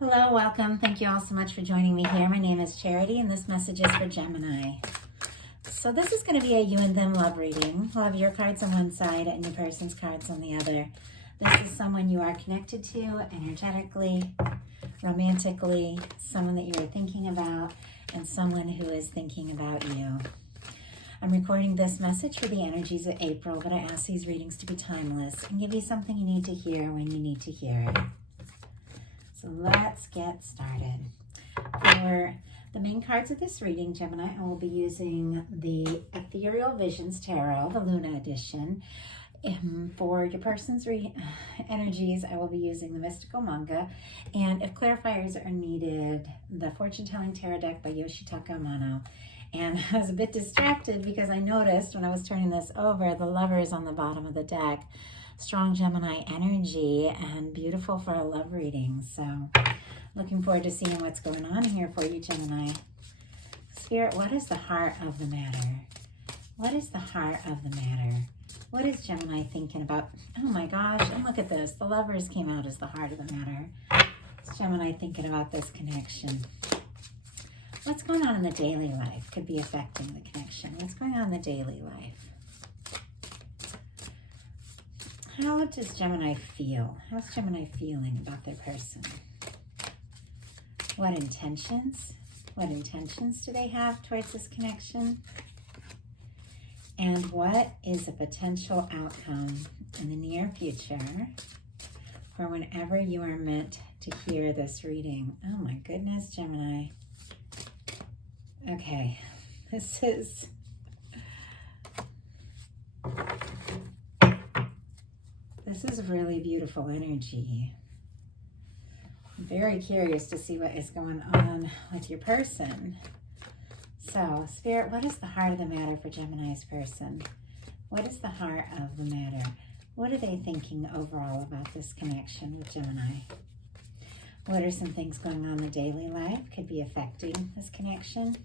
Hello, welcome. Thank you all so much for joining me here. My name is Charity, and this message is for Gemini. So this is going to be a you and them love reading. We'll have your cards on one side and your person's cards on the other. This is someone you are connected to energetically, romantically, someone that you are thinking about, and someone who is thinking about you. I'm recording this message for the energies of April, but I ask these readings to be timeless and give you something you need to hear when you need to hear it. So let's get started. For the main cards of this reading, Gemini, I will be using the Ethereal Visions Tarot, the Luna edition. For your person's energies, I will be using the Mystical Manga. And if clarifiers are needed, the Fortune Telling Tarot deck by Yoshitaka Amano. And I was a bit distracted because I noticed when I was turning this over, the Lovers on the bottom of the deck. Strong Gemini energy and beautiful for a love reading. So looking forward to seeing what's going on here for you, Gemini. Spirit, what is the heart of the matter? What is the heart of the matter? What is Gemini thinking about? Oh my gosh, and look at this. The Lovers came out as the heart of the matter. What's Gemini thinking about this connection? What's going on in the daily life could be affecting the connection. What's going on in the daily life? How does Gemini feel? How's Gemini feeling about their person? What intentions? What intentions do they have towards this connection? And what is a potential outcome in the near future for whenever you are meant to hear this reading? Oh my goodness, Gemini. Okay, this is... This is really beautiful energy. I'm very curious to see what is going on with your person. So, Spirit, what is the heart of the matter for Gemini's person? What is the heart of the matter? What are they thinking overall about this connection with Gemini? What are some things going on in the daily life could be affecting this connection?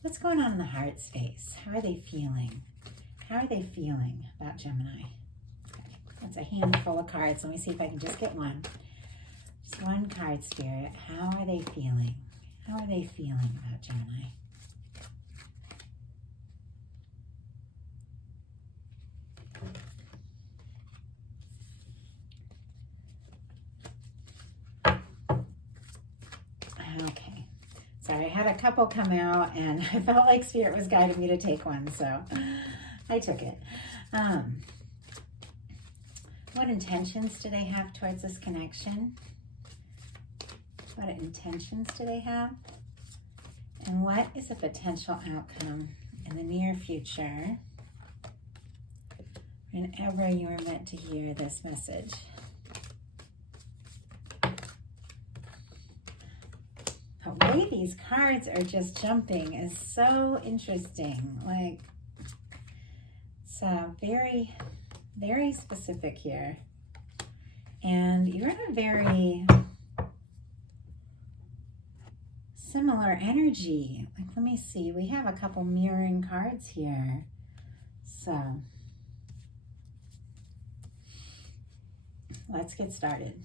What's going on in the heart space? How are they feeling? How are they feeling about Gemini? That's a handful of cards. Let me see if I can just get one. Just one card, Spirit. How are they feeling? How are they feeling about Gemini? Okay. Sorry, I had a couple come out and I felt like Spirit was guiding me to take one, so I took it. What intentions do they have towards this connection? What intentions do they have? And what is a potential outcome in the near future whenever you are meant to hear this message? The way these cards are just jumping is so interesting. Like, so very specific here. And you're in a very similar energy. Like, let me see. We have a couple mirroring cards here. So let's get started.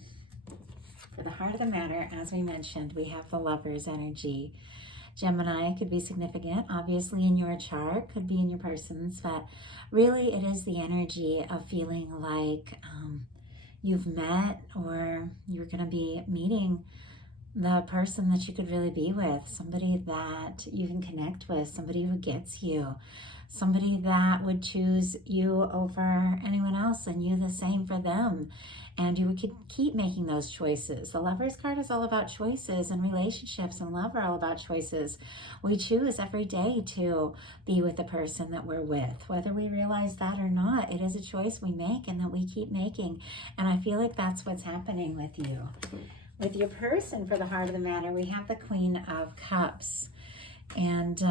For the heart of the matter, as we mentioned, we have the Lover's energy. Gemini could be significant, obviously, in your chart, could be in your person's, but really it is the energy of feeling like you've met or you're going to be meeting the person that you could really be with, somebody that you can connect with, somebody who gets you, somebody that would choose you over anyone else and you the same for them. And you could keep making those choices. The Lover's card is all about choices, and relationships and love are all about choices. We choose every day to be with the person that we're with. Whether we realize that or not, it is a choice we make and that we keep making. And I feel like that's what's happening with you. With your person, for the heart of the matter, we have the Queen of Cups. And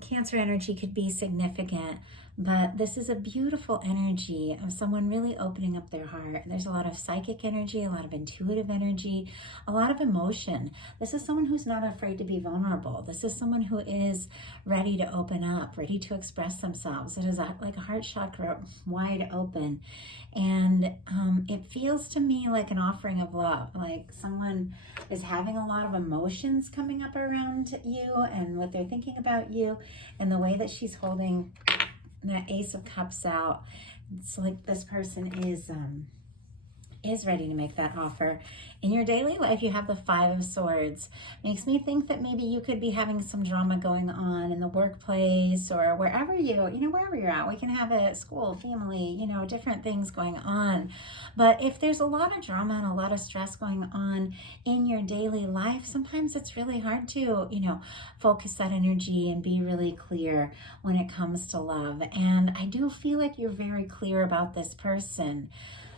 Cancer energy could be significant, but this is a beautiful energy of someone really opening up their heart. There's a lot of psychic energy, a lot of intuitive energy, a lot of emotion. This is someone who's not afraid to be vulnerable. This is someone who is ready to open up, ready to express themselves. It is like a heart chakra wide open. And it feels to me like an offering of love, like someone is having a lot of emotions coming up around you and what they're thinking about you, and the way that she's holding that Ace of Cups out. It's like this person is ready to make that offer. In your daily life, you have the Five of Swords. Makes me think that maybe you could be having some drama going on in the workplace or wherever wherever you're at. We can have it at school, family, different things going on. But if there's a lot of drama and a lot of stress going on in your daily life, sometimes it's really hard to, focus that energy and be really clear when it comes to love. And I do feel like you're very clear about this person.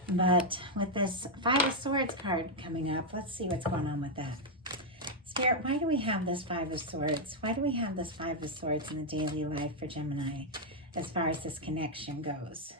But with this Five of Swords card coming up, let's see what's going on with that. Spirit, why do we have this Five of Swords? Why do we have this Five of Swords in the daily life for Gemini as far as this connection goes?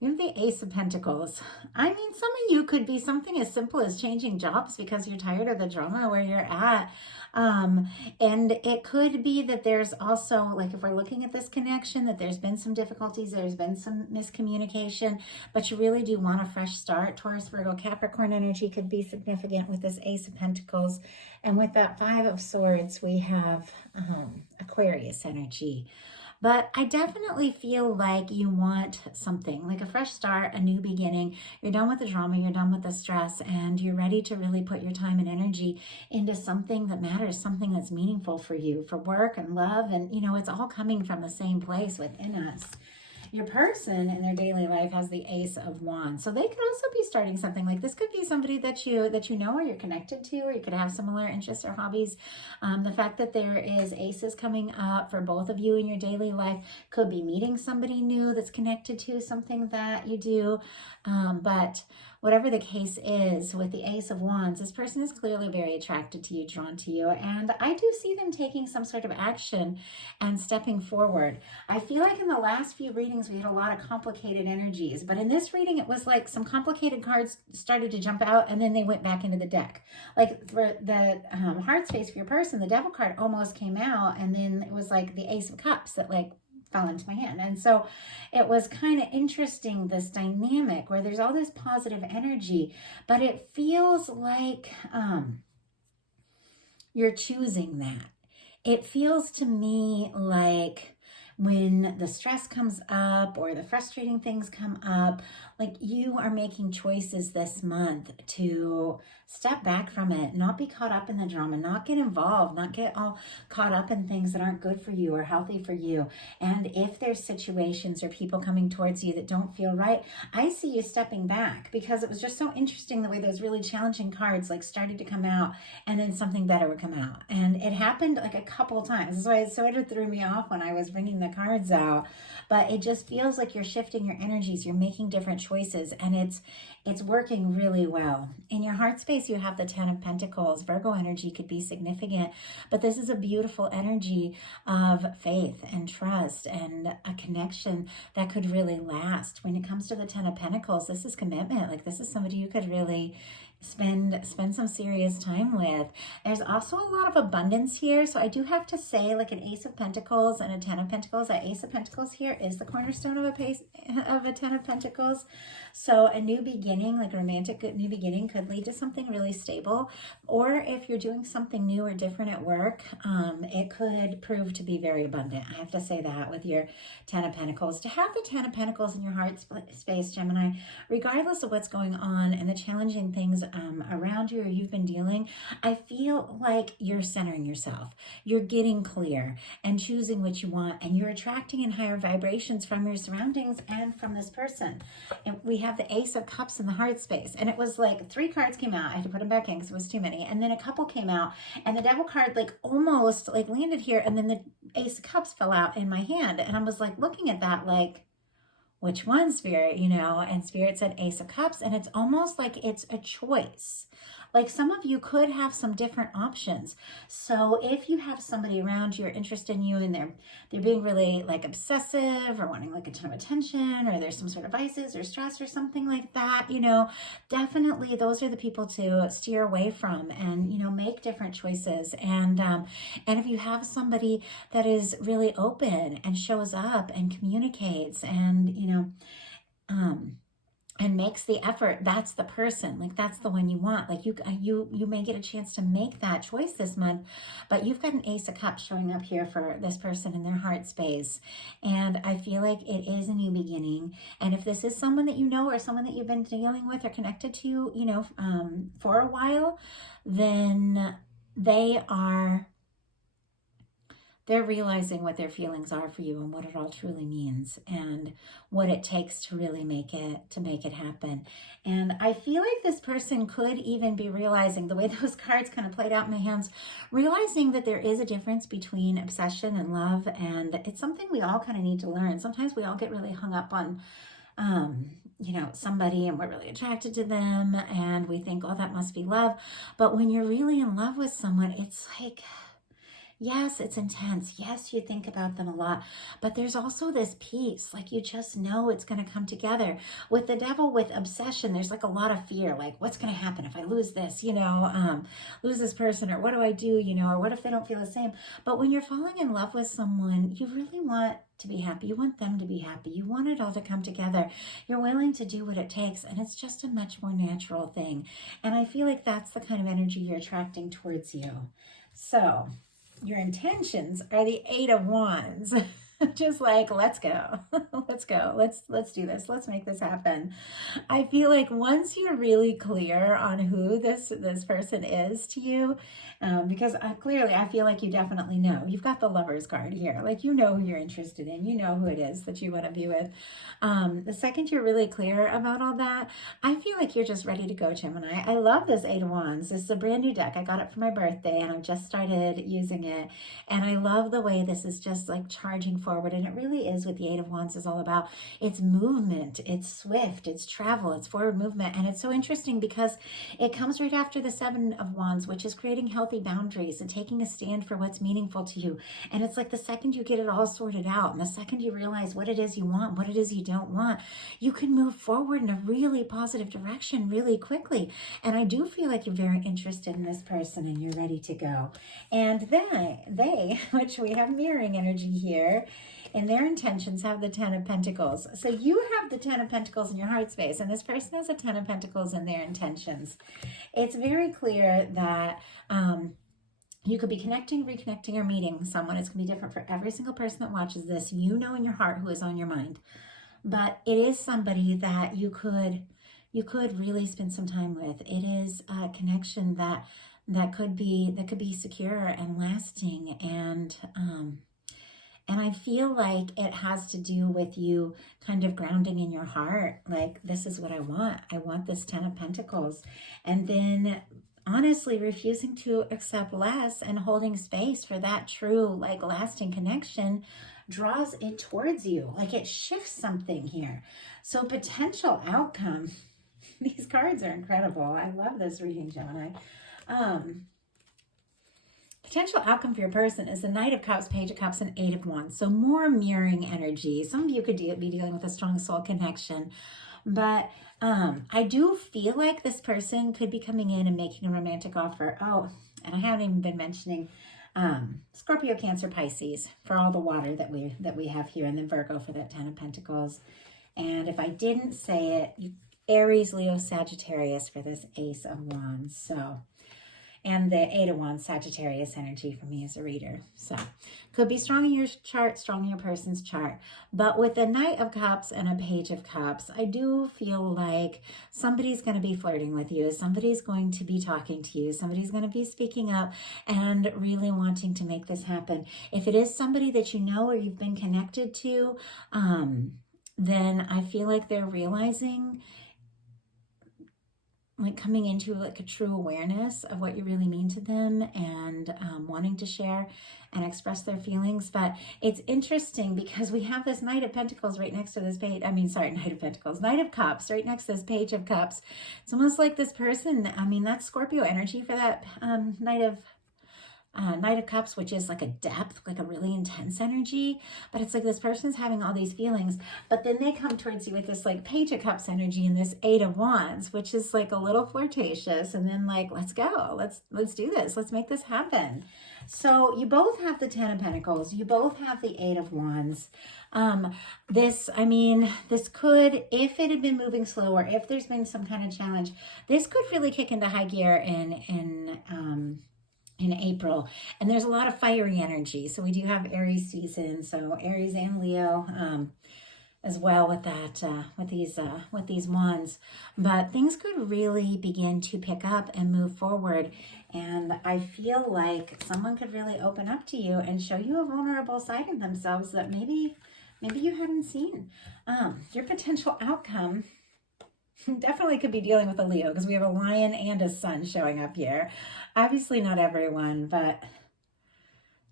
We have the Ace of Pentacles. I mean, some of you could be something as simple as changing jobs because you're tired of the drama where you're at. And it could be that there's also, like if we're looking at this connection, that there's been some difficulties, there's been some miscommunication, but you really do want a fresh start. Taurus, Virgo, Capricorn energy could be significant with this Ace of Pentacles. And with that Five of Swords, we have Aquarius energy. But I definitely feel like you want something, like a fresh start, a new beginning. You're done with the drama, you're done with the stress, and you're ready to really put your time and energy into something that matters, something that's meaningful for you, for work and love. And, it's all coming from the same place within us. Your person in their daily life has the Ace of Wands. So they could also be starting something. Like this could be somebody that you know or you're connected to, or you could have similar interests or hobbies. The fact that there is aces coming up for both of you in your daily life could be meeting somebody new that's connected to something that you do. But whatever the case is, with the Ace of Wands, this person is clearly very attracted to you, drawn to you. And I do see them taking some sort of action and stepping forward. I feel like in the last few readings, we had a lot of complicated energies. But in this reading, it was like some complicated cards started to jump out and then they went back into the deck. Like for the heart space for your person, the Devil card almost came out. And then it was like the Ace of Cups that fell into my hand. And so it was kind of interesting, this dynamic where there's all this positive energy, but it feels like you're choosing that. It feels to me like when the stress comes up or the frustrating things come up, like you are making choices this month to step back from it, not be caught up in the drama, not get involved, not get all caught up in things that aren't good for you or healthy for you. And if there's situations or people coming towards you that don't feel right, I see you stepping back, because it was just so interesting the way those really challenging cards started to come out and then something better would come out. And it happened like a couple of times. That's why it sort of threw me off when I was bringing the cards out. But it just feels like you're shifting your energies, you're making different choices, and it's working really well. In your heart space, you have the Ten of Pentacles. Virgo energy could be significant, but this is a beautiful energy of faith and trust and a connection that could really last. When it comes to the Ten of Pentacles, this is commitment. Like this is somebody you could really spend some serious time with. There's also a lot of abundance here. So I do have to say, like an Ace of Pentacles and a Ten of Pentacles, that Ace of Pentacles here is the cornerstone of a Ten of Pentacles. So a new beginning, like a romantic new beginning, could lead to something really stable. Or if you're doing something new or different at work, it could prove to be very abundant. I have to say that with your Ten of Pentacles. To have the Ten of Pentacles in your heart space, Gemini, regardless of what's going on and the challenging things around you or you've been dealing, I feel like you're centering yourself. You're getting clear and choosing what you want, and you're attracting in higher vibrations from your surroundings and from this person. And we have the Ace of Cups in the heart space, and it was like 3 cards came out. I had to put them back in because it was too many, and then a couple came out, and the Devil card almost landed here, and then the Ace of Cups fell out in my hand, and I was looking at that which one, Spirit, and Spirit said Ace of Cups, and it's almost like it's a choice. Like some of you could have some different options. So if you have somebody around you, you're interested in you, and they're being really like obsessive or wanting like a ton of attention, or there's some sort of vices or stress or something like that, you know, definitely those are the people to steer away from, and, you know, make different choices. And if you have somebody that is really open and shows up and communicates and, you know, and makes the effort, that's the person. Like that's the one you want. Like you may get a chance to make that choice this month, but you've got an Ace of Cups showing up here for this person in their heart space. And I feel like it is a new beginning. And if this is someone that you know, or someone that you've been dealing with or connected to, you know, for a while, then they're realizing what their feelings are for you and what it all truly means and what it takes to really make it happen. And I feel like this person could even be realizing, the way those cards kind of played out in my hands, realizing that there is a difference between obsession and love. And it's something we all kind of need to learn. Sometimes we all get really hung up on you know, somebody, and we're really attracted to them and we think, oh, that must be love. But when you're really in love with someone, it's like, yes, it's intense. Yes, you think about them a lot, but there's also this peace. Like you just know it's going to come together. With the devil, with obsession, there's like a lot of fear. Like what's going to happen if I lose this, you know, lose this person, or what do I do, you know, or what if they don't feel the same? But when you're falling in love with someone, you really want to be happy. You want them to be happy. You want it all to come together. You're willing to do what it takes. And it's just a much more natural thing. And I feel like that's the kind of energy you're attracting towards you. So your intentions are the Eight of Wands. Just like, let's go. Let's go. Let's do this. Let's make this happen. I feel like once you're really clear on who this person is to you, because clearly I feel like you definitely know. You've got the Lovers card here. Like you know who you're interested in. You know who it is that you want to be with. The second you're really clear about all that, I feel like you're just ready to go, Gemini. I love this Eight of Wands. This is a brand new deck. I got it for my birthday and I've just started using it. And I love the way this is just like charging forward. And it really is what the Eight of Wands is all about. It's movement, it's swift, it's travel, it's forward movement. And it's so interesting because it comes right after the Seven of Wands, which is creating healthy boundaries and taking a stand for what's meaningful to you. And it's like the second you get it all sorted out, and the second you realize what it is you want, what it is you don't want, you can move forward in a really positive direction really quickly. And I do feel like you're very interested in this person and you're ready to go. And then they, which we have mirroring energy here, and their intentions have the Ten of Pentacles. So you have the Ten of Pentacles in your heart space, and this person has a Ten of Pentacles in their intentions. It's very clear that you could be connecting, reconnecting, or meeting someone. It's going to be different for every single person that watches this. You know in your heart who is on your mind. But it is somebody that you could really spend some time with. It is a connection that could be secure and lasting, and I feel like it has to do with you kind of grounding in your heart. Like, this is what I want. I want this Ten of Pentacles. And then honestly refusing to accept less and holding space for that true, like, lasting connection draws it towards you. Like, it shifts something here. So potential outcome. These cards are incredible. I love this reading, Gemini. Potential outcome for your person is the Knight of Cups, Page of Cups, and Eight of Wands. So more mirroring energy. Some of you could be dealing with a strong soul connection. But I do feel like this person could be coming in and making a romantic offer. Oh, and I haven't even been mentioning Scorpio, Cancer, Pisces for all the water that we have here, and then Virgo for that Ten of Pentacles. And if I didn't say it, Aries, Leo, Sagittarius for this Ace of Wands. So, and the Eight of Wands, Sagittarius energy for me as a reader. So could be strong in your chart, strong in your person's chart. But with the Knight of Cups and a Page of Cups, I do feel like somebody's going to be flirting with you. Somebody's going to be talking to you. Somebody's going to be speaking up and really wanting to make this happen. If it is somebody that you know or you've been connected to, then I feel like they're realizing like coming into like a true awareness of what you really mean to them, and wanting to share and express their feelings. But it's interesting because we have this Knight of Pentacles right next to this page. Knight of Pentacles, Knight of Cups right next to this Page of Cups. It's almost like this person, that's Scorpio energy for that Knight of Cups, which is like a depth, like a really intense energy. But it's like this person's having all these feelings, but then they come towards you with this like Page of Cups energy and this Eight of Wands, which is like a little flirtatious, and then like, let's go, let's do this, let's make this happen. So you both have the Ten of Pentacles, you both have the Eight of Wands. This could, if it had been moving slower, if there's been some kind of challenge, this could really kick into high gear in April. And there's a lot of fiery energy. So we do have Aries season, so Aries and Leo as well with that, with these wands. But things could really begin to pick up and move forward. And I feel like someone could really open up to you and show you a vulnerable side of themselves that maybe you hadn't seen. Your potential outcome definitely could be dealing with a Leo, because we have a Lion and a Sun showing up here. Obviously not everyone, but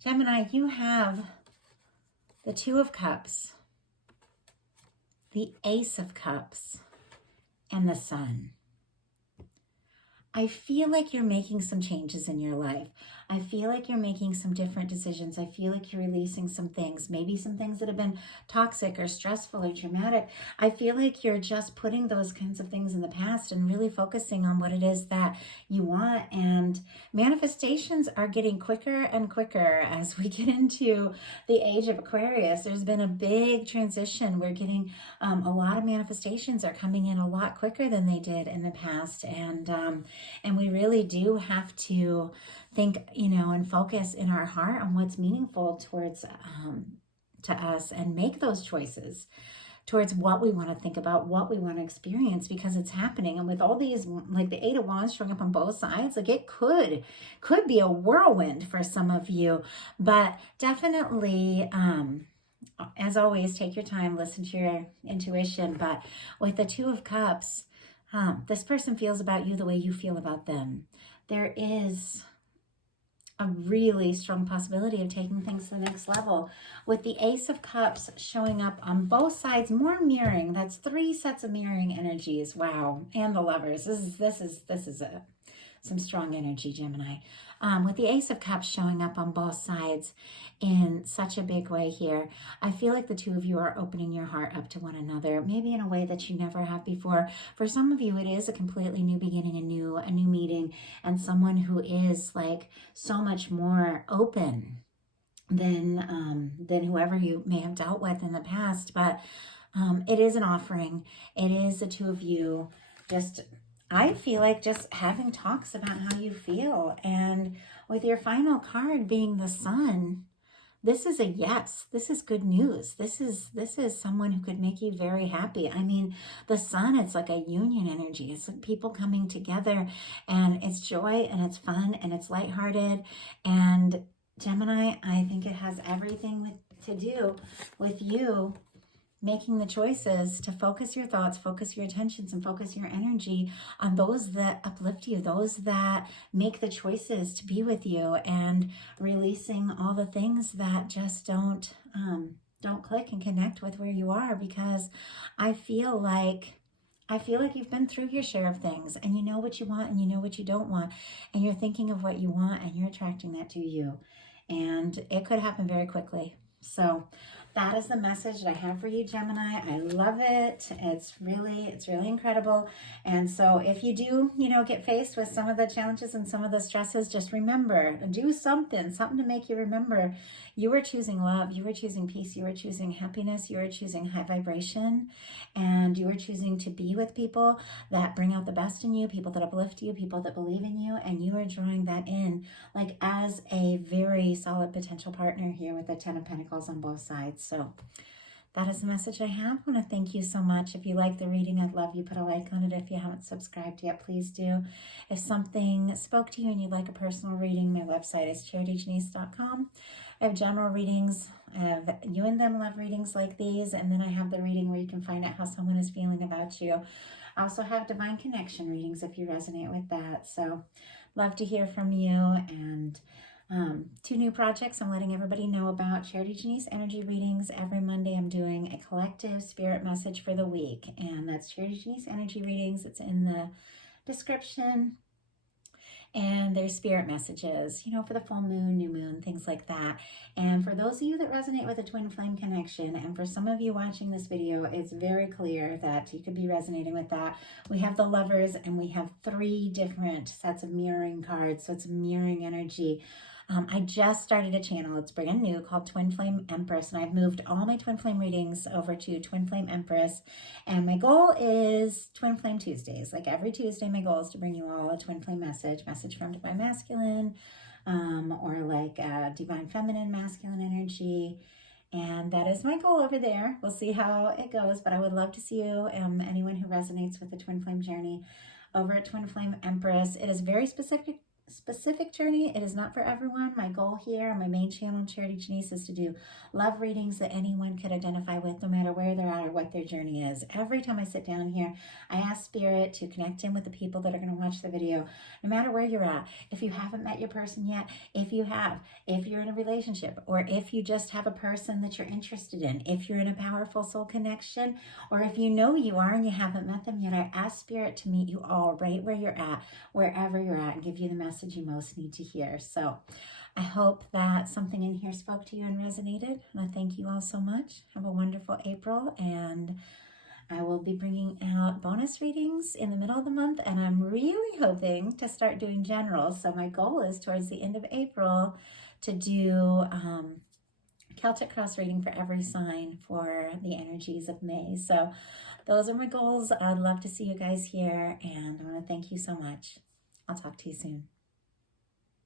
Gemini, you have the Two of Cups, the Ace of Cups, and the Sun. I feel like you're making some changes in your life. I feel like you're making some different decisions. I feel like you're releasing some things, maybe some things that have been toxic or stressful or traumatic. I feel like you're just putting those kinds of things in the past and really focusing on what it is that you want. And manifestations are getting quicker and quicker as we get into the age of Aquarius. There's been a big transition. We're getting a lot of manifestations are coming in a lot quicker than they did in the past. And we really do have to think, and focus in our heart on what's meaningful towards to us, and make those choices towards what we want to think about, what we want to experience, because it's happening. And with all these, like the Eight of Wands showing up on both sides, like it could be a whirlwind for some of you. But definitely, as always, take your time, listen to your intuition. But with the Two of Cups, this person feels about you the way you feel about them. There is a really strong possibility of taking things to the next level. With the Ace of Cups showing up on both sides, more mirroring. That's 3 sets of mirroring energies. Wow. And the Lovers. This is some strong energy, Gemini. With the Ace of Cups showing up on both sides in such a big way here, I feel like the two of you are opening your heart up to one another, maybe in a way that you never have before. For some of you, it is a completely new beginning, a new meeting, and someone who is like so much more open than whoever you may have dealt with in the past. But it is an offering. It is the two of you just, I feel like, just having talks about how you feel. And with your final card being the Sun, this is a yes. This is good news. This is someone who could make you very happy. I mean, the Sun, it's like a union energy. It's like people coming together, and it's joy, and it's fun, and it's lighthearted. And Gemini, I think it has everything to do with you making the choices to focus your thoughts, focus your attentions, and focus your energy on those that uplift you, those that make the choices to be with you, and releasing all the things that just don't click and connect with where you are. Because I feel like you've been through your share of things, and you know what you want and you know what you don't want, and you're thinking of what you want and you're attracting that to you. And it could happen very quickly. So that is the message that I have for you, Gemini. I love it. It's really incredible. And so if you do, get faced with some of the challenges and some of the stresses, just remember, do something to make you remember you are choosing love, you are choosing peace, you are choosing happiness, you are choosing high vibration, and you are choosing to be with people that bring out the best in you, people that uplift you, people that believe in you, and you are drawing that in like as a very solid potential partner here with the Ten of Pentacles on both sides. So that is the message I have. I want to thank you so much. If you like the reading, I'd love you put a like on it. If you haven't subscribed yet, please do. If something spoke to you and you'd like a personal reading, my website is charityjanice.com. I have general readings. I have you and them love readings like these, and then I have the reading where you can find out how someone is feeling about you. I also have divine connection readings if you resonate with that. So love to hear from you. And 2 new projects I'm letting everybody know about. Charity Janice energy readings. Every Monday I'm doing a collective spirit message for the week. And that's Charity Janice energy readings. It's in the description. And there's spirit messages, you know, for the full moon, new moon, things like that. And for those of you that resonate with the twin flame connection, and for some of you watching this video, it's very clear that you could be resonating with that. We have the Lovers, and we have 3 different sets of mirroring cards. So it's mirroring energy. I just started a channel, it's brand new, called Twin Flame Empress, and I've moved all my Twin Flame readings over to Twin Flame Empress, and my goal is Twin Flame Tuesdays. Like every Tuesday, my goal is to bring you all a Twin Flame message from Divine Masculine, or like Divine Feminine Masculine energy, and that is my goal over there. We'll see how it goes, but I would love to see you, anyone who resonates with the Twin Flame journey, over at Twin Flame Empress. It is very specific journey. It is not for everyone. My goal here on my main channel, Charity Janice, is to do love readings that anyone could identify with, no matter where they're at or what their journey is. Every time I sit down here, I ask Spirit to connect in with the people that are going to watch the video, no matter where you're at. If you haven't met your person yet, if you have, if you're in a relationship, or if you just have a person that you're interested in, if you're in a powerful soul connection, or if you know you are and you haven't met them yet, I ask Spirit to meet you all right where you're at, wherever you're at, and give you the message you most need to hear. So I hope that something in here spoke to you and resonated, and I thank you all so much. Have a wonderful April, and I will be bringing out bonus readings in the middle of the month, and I'm really hoping to start doing general. So my goal is towards the end of April to do Celtic cross reading for every sign for the energies of May. So those are my goals. I'd love to see you guys here, and I want to thank you so much. I'll talk to you soon.